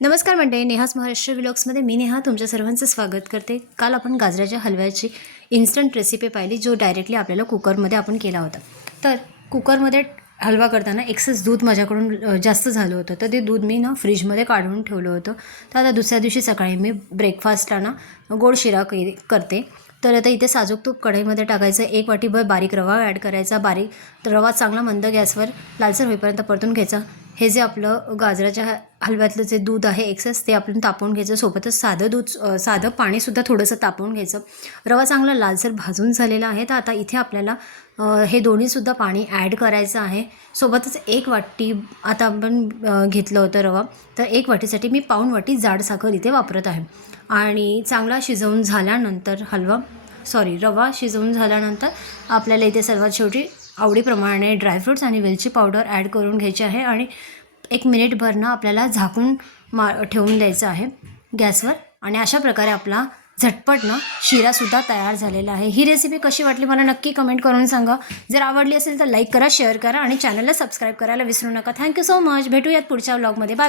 नमस्कार मंडळी नेहास महाराष्ट्र व्लॉग्समध्ये मी नेहा तुमच्या सर्वांचं स्वागत करते. काल आपण गाजराच्या हलव्याची इन्स्टंट रेसिपी पाहिली जो डायरेक्टली आपल्याला कुकरमध्ये आपण केला होता. तर कुकरमध्ये हलवा करताना एक्सेस दूध माझ्याकडून जास्त झालं होतं. तर ते दूध मी ना फ्रीजमध्ये काढून ठेवलं होतं. तर आता दुसऱ्या दिवशी सकाळी मी ब्रेकफास्टला ना गोड शिरा करते. तर आता इथे साजूक तूप कढईमध्ये टाकायचं एक वाटीभर बारीक रवा ॲड करायचा. बारीक रवा चांगला मंद गॅसवर लालसर होईपर्यंत परतून घ्यायचा. हे जे आपलं गाजराच्या हलव्यातलं जे दूध आहे एक्सेस ते आपण तापवून घ्यायचं. सोबतच साधं दूध साधं पाणीसुद्धा थोडंसं तापवून घ्यायचं. रवा चांगला लालसर भाजून झालेला आहे. तर आता इथे आपल्याला हे दोन्हीसुद्धा पाणी ॲड करायचं आहे. सोबतच एक वाटी आता आपण घेतलं होतं रवा. तर एक वाटीसाठी मी पाऊण वाटी जाड साखर इथे वापरत आहे. आणि चांगला शिजवून झाल्यानंतर हलवा सॉरी रवा शिजवून झाल्यानंतर आपल्याला इथे सर्वात शेवटी आवडीप्रमाणे ड्रायफ्रूट्स आणि वेलची पावडर ॲड करून घ्यायची आहे आणि एक मिनिटभरनं आपल्याला झाकून मा ठेवून द्यायचं आहे गॅसवर. आणि अशा प्रकारे आपला झटपटनं शिरासुद्धा तयार झालेला आहे. ही रेसिपी कशी वाटली मला नक्की कमेंट करून सांगा. जर आवडली असेल तर लाईक करा शेअर करा आणि चॅनलला सबस्क्राईब करायला विसरू नका. थँक्यू सो मच भेटूयात पुढच्या व्लॉगमध्ये बाय